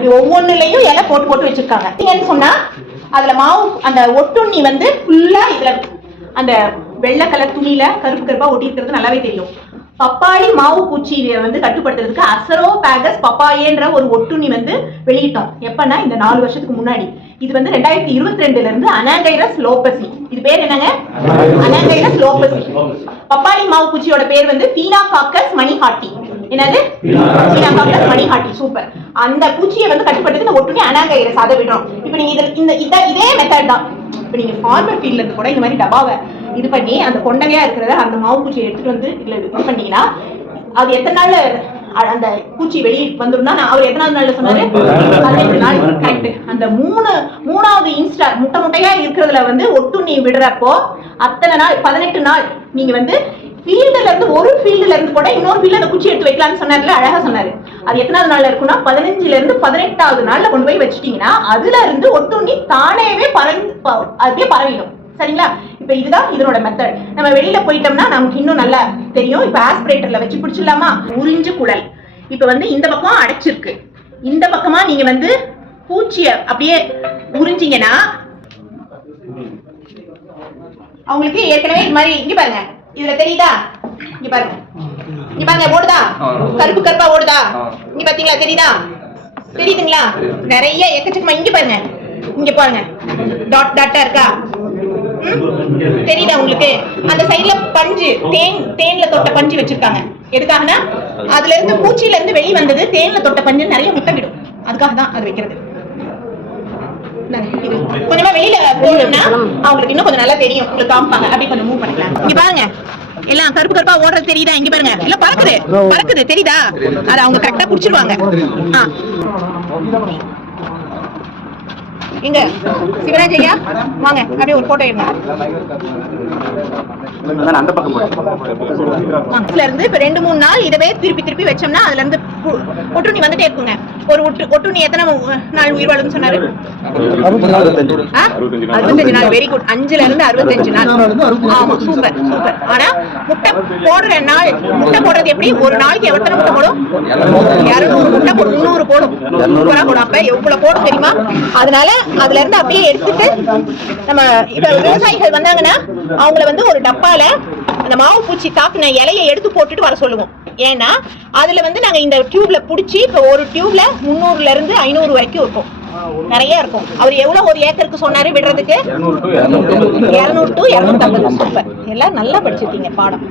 இப்படி ஒவ்வொன்றுலையும் இலை போட்டு போட்டு வச்சிருக்காங்க. சொன்னா அதுல மாவு அந்த ஒட்டுண்ணி வந்து ஃபுல்லா இதுல அந்த வெள்ளை கலர் துணியில கருப்பு கருப்பா ஒட்டி இருக்கிறது நல்லாவே தெரியும். பப்பாளி மாவு பூச்சியை வந்து கட்டுப்படுத்துறதுக்கு அசரோபாகஸ் பப்பாயேன்ற ஒரு ஒட்டுண்ணி வந்து வெளியிட்டோம். எப்பன்னா இந்த 4 வருஷத்துக்கு முன்னாடி. இது வந்து 2022ல இருந்து அனாகைரஸ் லோபசி. இது பேர் என்னங்க? அனாகைரஸ் லோபசி. பப்பாளி மாவு பூச்சியோட பேர் வந்து பீனாகாக்கஸ் மணிஹாட்டி. என்னது? பீனாகாக்கஸ் மணிஹாட்டி. சூப்பர். அந்த பூச்சியை வந்து கட்டுப்படுத்துறது இந்த ஒட்டுண்ணி அனாகைரஸ். அதை விடுறோம். இப்போ நீங்க இதே மெத்தட் தான். இப்போ நீங்க ஃபார்மர் ஃபீல்ட்ல இருந்து கூட இந்த மாதிரி டப்பாவை இது பண்ணி அந்த கொண்டகையா இருக்கிறத அந்த மாவு பூச்சியை எடுத்துட்டு வந்து இதுல இது பண்ணீங்கன்னா அது எத்தனை நாள்ல அந்த பூச்சி வெளியே வந்துருந்தா அவர் எத்தனாவது நாள்ல சொன்னாரு? 18 நாள். கரெக்ட். அந்த மூணாவது இன்ஸ்டார் முட்டையா இருக்கிறதுல வந்து ஒட்டுண்ணி விடுறப்போ அத்தனை நாள் 18 நாள் நீங்க வந்து ஃபீல்டுல இருந்து ஒரு ஃபீல்டுல இருந்து கூட இன்னொரு ஃபீல்ட்ல அந்த குச்சி எடுத்து வைக்கலாம்னு சொன்னார்ல, அழகா சொன்னாரு. அது எத்தனாவது நாள்ல இருக்குன்னா 15ல இருந்து 18வது நாள்ல கொண்டு போய் வச்சுட்டீங்கன்னா அதுல இருந்து ஒட்டுண்ணி தானேவே அப்படியே பரவிடும். சரிங்களா? இப்ப இதுதான் இதனோட மெத்தட். நம்ம வெளியில போயிட்டோம்னா நமக்கு இன்னும் நல்லா தெரியும். இப்ப ஆஸ்பிரேட்டர்ல வச்சு பிடிச்சிடலாமா? உறிஞ்சு குழல். இப்ப வந்து இந்த பக்கம் அடைச்சிருக்கு. இந்த பக்கமா நீங்க வந்து பூச்சிய அப்படியே உறிஞ்சிங்கன்னா அவங்களுக்கு ஏற்கனவே இது மாதிரி இங்க பாருங்க, இதுல தெரியுதா? இங்க பாருங்க, இங்க பாருங்க, ஓடுதா? கருப்பு கருப்பா ஓடுதா? இங்க பாத்தீங்களா? தெரியுதா? தெரியுதுங்களா? நிறைய எக்கச்சக்கமா. இங்க பாருங்க, இங்க பாருங்க, டாட் டாட்டா இருக்கா? தெரியுதா உங்களுக்கு? அந்த சைடுல பஞ்சு, தேன்ல தொட்ட பஞ்சு வச்சிருக்காங்க. எதுக்காகனா அதுல இருந்து பூச்சியில இருந்து வெளியே வந்தது தேன்ல தொட்ட பஞ்சு நிறைய முட்டை விடும். அதுக்காக தான் அது வைக்கிறது. கொஞ்சமா வெளியில போனோம்னா அவங்களுக்கு இன்னும் கொஞ்சம் நல்லா தெரியும். உங்களுக்கு காமிப்பாங்க. அப்படியே கொஞ்சம் மூவ் பண்ணிக்கலாம். இங்க பாருங்க, எல்லாம் கருப்பு கருப்பா ஓடுறது தெரியுதா? இங்க பாருங்க, எல்லாம் பறக்குது தெரியுதா? அதை அவங்க கரெக்டா புடிச்சிருவாங்க. இங்க சிவராஜ் ஐயா வாங்க, அப்படியே ஒரு போட்டோ எடுங்க. இதுல இருந்து இப்ப 2-3 நாள் இதவே திருப்பி வச்சோம்னா அதுல இருந்து ஒட்டுண்ணி வந்துட்டே இருக்குங்க. ஒரு ஒட்டுண்ணி எத்தனை நாள் உயிர் வாழும்னு சொன்னாரு? 65 நாள். Very good. 5ல இருந்து 65 நாள். ஆமா, சூப்பர் சூப்பர். ஆனா முட்டை போடுற நாள், முட்டை போடுறது எப்படி? ஒரு நாளைக்கு எத்தனை முட்டை போடும்? 200 முட்டை போடும். 300 போடும். சூப்பரா போடும். அப்ப எவ்வளவு போடும் தெரியுமா? அதனால அதுல இருந்து அப்படியே எடுத்துட்டு நம்ம இப்ப விவசாயிகள் வந்தாங்கன்னா அவங்கள வந்து ஒரு டப்பால அந்த மாவு பூச்சி தாக்குன இலையை எடுத்து போட்டுட்டு வர சொல்லுவோம். ஏன்னா அதுல வந்து நாங்க இந்த டியூப்ல புடிச்சு இப்ப ஒரு டியூப்ல 300ல இருந்து 500 வரைக்கும் இருக்கும். நிறைய இருக்கும். அவர் எவ்வளவு ஒரு ஏக்கருக்கு சொன்னாரு விடுறதுக்கு? 200 to 250. சூப்பர். எல்லாம் நல்லா படிச்சிருக்கீங்க பாடம்.